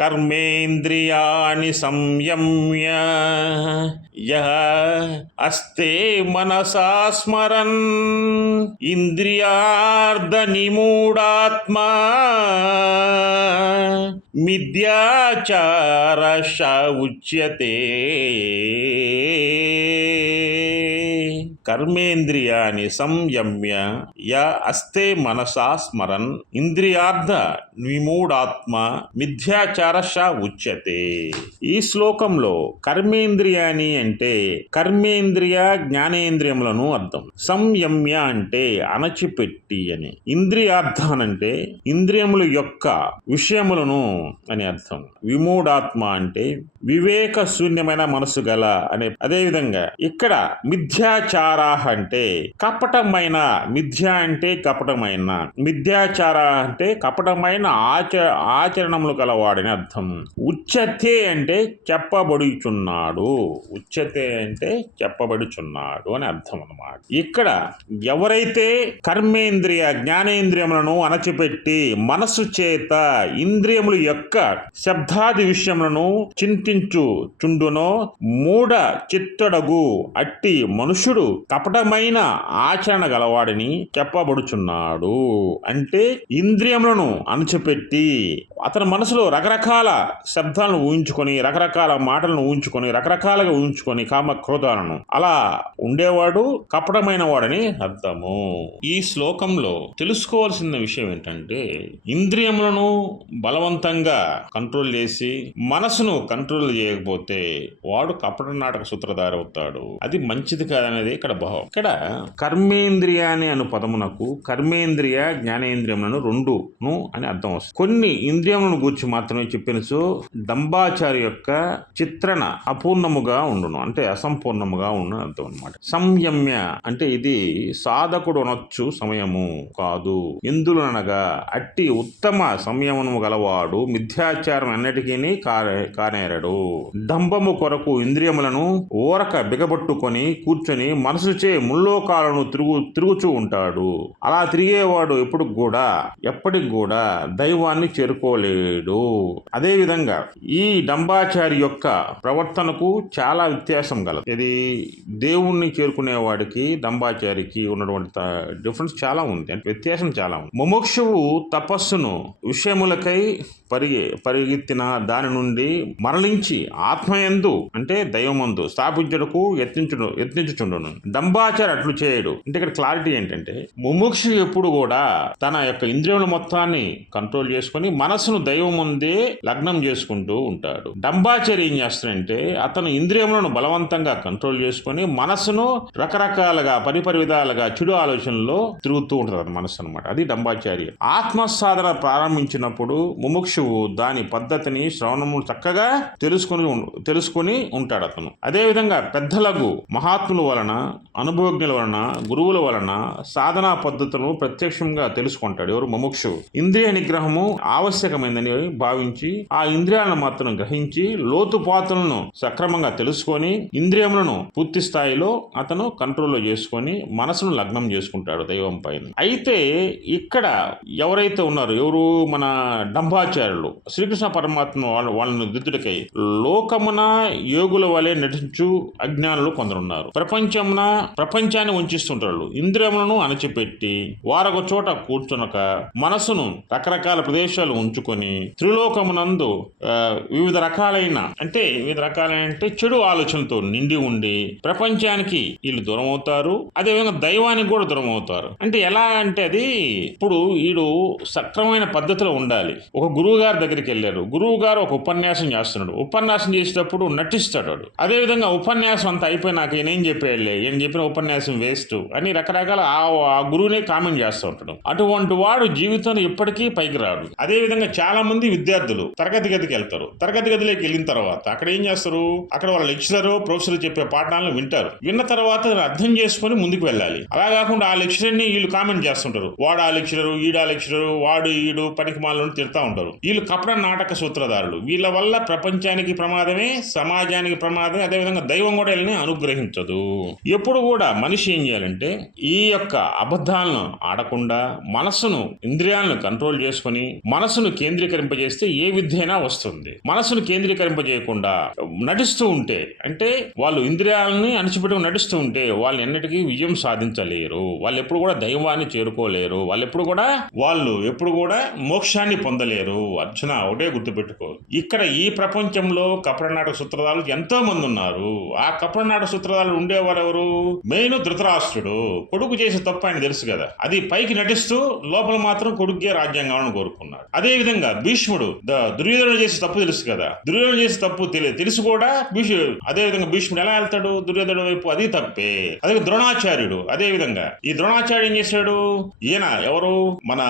కర్మేంద్రియాణి సంయమ్య యః అస్తే మనసా స్మరన్ ఇంద్రియార్ధనిమూఢాత్మా మిథ్యాచార ఉచ్యతే కర్మేంద్రియాని సంయమ్య య అస్తే మనసా స్మరన్ ఇంద్రియార్థ విమూఢాత్మ మిథ్యాచారశ ఉచ్యతే. ఈ శ్లోకంలో కర్మేంద్రియాని అంటే కర్మేంద్రియ జ్ఞానేంద్రియములను అర్థం. సంయమ్య అంటే అణచిపెట్టి అని. ఇంద్రియార్థానంటే ఇంద్రియముల యొక్క విషయములను అని అర్థం. విమూఢాత్మ అంటే వివేక శూన్యమైన మనసు గల అనే అదేవిధంగా ఇక్కడ మిథ్యాచార అంటే కపటమైన మిథ్య అంటే కపటమైన మిథ్యాచార అంటే కపటమైన ఆచ ఆచరణములు గలవాడని అర్థం. ఉచ్యతే అంటే చెప్పబడుచున్నాడు. ఉచ్యతే అంటే చెప్పబడుచున్నాడు అని అర్థం అన్నమాట. ఇక్కడ ఎవరైతే కర్మేంద్రియ జ్ఞానేంద్రియములను అణచిపెట్టి మనసు చేత ఇంద్రియములు యొక్క శబ్దాది విషయములను చింతించు చుండునో మూఢ చిత్తడగు అట్టి మనుషుడు కపటమైన ఆచరణ గలవాడిని చెప్పబడుచున్నాడు. అంటే ఇంద్రియములను అణచిపెట్టి అతని మనసులో రకరకాల శబ్దాలను ఊహించుకొని రకరకాల మాటలను ఊహించుకొని రకరకాలుగా ఊహించుకొని కామ క్రోధాలను అలా ఉండేవాడు కపటమైన వాడని అర్థము. ఈ శ్లోకంలో తెలుసుకోవాల్సిన విషయం ఏంటంటే ఇంద్రియములను బలవంతంగా కంట్రోల్ చేసి మనసును కంట్రోల్ చేయకపోతే వాడు కపట నాటక సూత్రధారి అవుతాడు. అది మంచిది కాదనేది ఇక్కడ భావం ఇక్కడ కర్మేంద్రియాని అను పదమునకు కర్మేంద్రియ జ్ఞానేంద్రియములను రెండును అని అర్థం వస్తుంది. కొన్ని ఇంద్రియములను గూర్చి మాత్రమే చెప్పినచో దంబాచారి యొక్క చిత్రణ అపూర్ణముగా ఉండును అంటే అసంపూర్ణముగా ఉండును అర్థం అనమాట సంయమ్య అంటే ఇది సాధకుడు అనొచ్చు సమయము కాదు. ఎందులనగా అట్టి ఉత్తమ సంయమనము గలవాడు మిథ్యాచారం అన్నిటికీ కానేరడు. డంబము కొరకు ఇంద్రియములను ఓరక బిగబట్టుకొని కూర్చొని మనసుచే ముల్లోకాలను తిరుగు తిరుగుచూ ఉంటాడు. అలా తిరిగేవాడు ఎప్పుడు కూడా ఎప్పటికి కూడా దైవాన్ని చేరుకోలేడు. అదే విధంగా ఈ డంబాచారి యొక్క ప్రవర్తనకు చాలా వ్యత్యాసం గలదు. ఇది దేవుణ్ణి చేరుకునే వాడికి డంబాచారికి ఉన్నటువంటి డిఫరెన్స్ చాలా ఉంది. అంటే వ్యత్యాసం చాలా ఉంది. ముముక్షువు తపస్సును విషయములకై పరిగె పరిగెత్తిన దాని నుండి మరణించి ఆత్మయందు అంటే దైవమందు స్థాపించుటకు యత్నించుడు యత్నించుచుండును. డంబాచారి అట్లు చేయడు. అంటే ఇక్కడ క్లారిటీ ఏంటంటే ముముక్షు ఎప్పుడు కూడా తన యొక్క ఇంద్రియముల మొత్తాన్ని కంట్రోల్ చేసుకొని మనసును దైవం ముందే లగ్నం చేసుకుంటూ ఉంటాడు. డంబాచారి ఏం చేస్తాడంటే అతను ఇంద్రియములను బలవంతంగా కంట్రోల్ చేసుకొని మనసును రకరకాలుగా పరిపరి విధాలుగా చెడు ఆలోచనలో తిరుగుతూ ఉంటుంది మనసు అనమాట అది డంబాచారి. ఆత్మ సాధన ప్రారంభించినప్పుడు ముముక్షువు దాని పద్ధతిని శ్రవణము చక్కగా తెలుసుకొని తెలుసుకుని తెలుసుకొని ఉంటాడు అతను. అదేవిధంగా పెద్దలకు మహాత్ముల వలన అనుభవజ్ఞుల వలన గురువుల వలన సాధనా పద్ధతులను ప్రత్యక్షంగా తెలుసుకుంటాడు. ఎవరు? ముముక్షు. ఇంద్రియ నిగ్రహము ఆవశ్యకమైందని భావించి ఆ ఇంద్రియాలను మాత్రం గ్రహించి లోతుపాతులను సక్రమంగా తెలుసుకొని ఇంద్రియములను పూర్తి స్థాయిలో అతను కంట్రోల్లో చేసుకొని మనసును లగ్నం చేసుకుంటాడు దైవం పైన. అయితే ఇక్కడ ఎవరైతే ఉన్నారో ఎవరు? మన డంబాచార్యులు శ్రీకృష్ణ పరమాత్మ వాళ్ళ వాళ్ళని దిద్దుడికై లోకమున యోగుల వలె నటించు అజ్ఞానులు కొందరున్నారు. ప్రపంచమున ప్రపంచాన్ని ఉంచిస్తుంటారు ఇంద్రియములను అణచిపెట్టి వారొక చోట కూర్చునక మనసును రకరకాల ప్రదేశాలు ఉంచుకొని త్రిలోకమునందు వివిధ రకాలైన అంటే వివిధ రకాలైన అంటే చెడు ఆలోచనలతో నిండి ఉండి ప్రపంచానికి వీళ్ళు దూరం అవుతారు అదేవిధంగా దైవానికి కూడా దూరం అవుతారు అంటే ఎలా అంటే అది ఇప్పుడు వీడు సక్రమైన పద్ధతిలో ఉండాలి. ఒక గురువు గురువుగారి దగ్గరికి వెళ్ళారు గురువు గారు ఒక ఉపన్యాసం చేస్తున్నాడు. ఉపన్యాసం చేసేటప్పుడు నటిస్తాడు వాడు. అదేవిధంగా ఉపన్యాసం అంతా అయిపోయినాక ఈయన ఏం చెప్పేయాలి? ఈయన చెప్పిన ఉపన్యాసం వేస్ట్ అని రకరకాల ఆ గురువునే కామెంట్ చేస్తూ ఉంటాడు. అటువంటి వాడు జీవితంలో ఎప్పటికీ పైకి రాడు. అదేవిధంగా చాలా మంది విద్యార్థులు తరగతి గదికి వెళ్తారు. తరగతి గదిలోకి వెళ్ళిన తర్వాత అక్కడ ఏం చేస్తారు? అక్కడ వాళ్ళ లెక్చరర్ ప్రొఫెసర్ చెప్పే పాఠాలను వింటారు. విన్న తర్వాత అర్థం చేసుకొని ముందుకు వెళ్ళాలి. అలా కాకుండా ఆ లెక్చరర్ని వీళ్ళు కామెంట్ చేస్తుంటారు. వాడు ఆ లెక్చరర్ ఈడు ఆ లెక్చరర్ వాడు ఈడు పనికి మాలను తిడతా ఉంటారు. వీళ్ళు కపట నాటక సూత్రధారులు. వీళ్ళ వల్ల ప్రపంచానికి ప్రమాదమే సమాజానికి ప్రమాదమే అదేవిధంగా దైవం కూడా వీళ్ళని అనుగ్రహించదు. ఎప్పుడు కూడా మనిషి ఏం చేయాలంటే ఈ యొక్క అబద్ధాలను ఆడకుండా మనసును ఇంద్రియాలను కంట్రోల్ చేసుకొని మనసును కేంద్రీకరింపజేస్తే ఏ విద్య అయినా వస్తుంది. మనసును కేంద్రీకరింపజేయకుండా నటిస్తూ ఉంటే అంటే వాళ్ళు ఇంద్రియాలని అణిచిపెట్టుకుని నటిస్తూ ఉంటే వాళ్ళు ఎన్నటికీ విజయం సాధించలేరు. వాళ్ళు ఎప్పుడు కూడా దైవాన్ని చేరుకోలేరు. వాళ్ళు ఎప్పుడు కూడా వాళ్ళు ఎప్పుడు కూడా మోక్షాన్ని పొందలేరు. అర్జున ఒకటే గుర్తుపెట్టుకో. ఇక్కడ ఈ ప్రపంచంలో కపటనాటక సూత్రధారులు ఎంతో మంది ఉన్నారు. ఆ కపటనాటక సూత్రధారులు ఉండేవారు ఎవరు మెయిన్ ధృతరాష్ట్రుడు. కొడుకు చేసే తప్పు ఆయన తెలుసు కదా. అది పైకి నటిస్తూ లోపల మాత్రం కొడుకే రాజ్యాంగం కోరుకున్నాడు. అదే విధంగా భీష్ముడు దుర్యోధన చేసే తప్పు తెలుసు కదా. దుర్యోధన చేసే తప్పు తెలుసు కూడా భీషు అదే విధంగా భీష్ముడు ఎలా వెళ్తాడు? దుర్యోధన వైపు అది తప్పే. అదే ద్రోణాచార్యుడు. అదే విధంగా ఈ ద్రోణాచార్యుడు ఏం చేశాడు? ఈయన ఎవరు? మన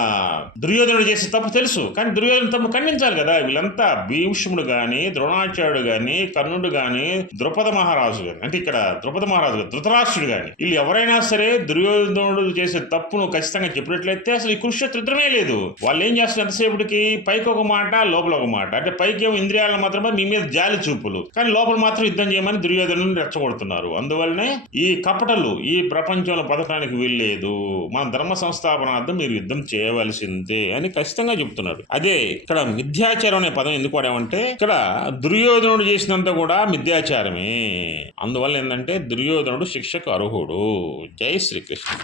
దుర్యోధనుడు చేసే తప్పు తెలుసు. కానీ దుర్యోధన తప్పు ఖండించాలి కదా. వీళ్ళంతా భీష్ముడు కానీ ద్రోణాచార్యుడు కానీ కర్ణుడు కానీ ద్రుపద మహారాజు కానీ అంటే ఇక్కడ ద్రుపద మహారాజు ధృతరాష్ట్రుడు కానీ వీళ్ళు ఎవరైనా సరే దుర్యోధనుడు చేసే తప్పును ఖచ్చితంగా చెప్పినట్లయితే అసలు ఈ కురుక్షేత్రమే లేదు. వాళ్ళు ఏం చేస్తారు ఎంతసేపటికి? పైకి ఒక మాట లోపల ఒక మాట. అంటే పైకి ఏమో ఇంద్రియాలను మాత్రమే మీ మీద జాలి చూపులు. కానీ లోపల మాత్రం యుద్ధం చేయమని దుర్యోధను రెచ్చగొడుతున్నారు. అందువల్లనే ఈ కపటలు ఈ ప్రపంచంలో పథకానికి వీల్లేదు. మన ధర్మ సంస్థాపనార్థం మీరు యుద్ధం చేయవలసిందే అని ఖచ్చితంగా చెప్తున్నారు. అదే ఇక్కడ మిథ్యాచారం అనే పదం ఎందుకు వాడామంటే ఇక్కడ దుర్యోధనుడు చేసినంత కూడా మిథ్యాచారమే. అందువల్ల ఏంటంటే దుర్యోధనుడు శిక్షకు అర్హుడు. జై శ్రీకృష్ణ.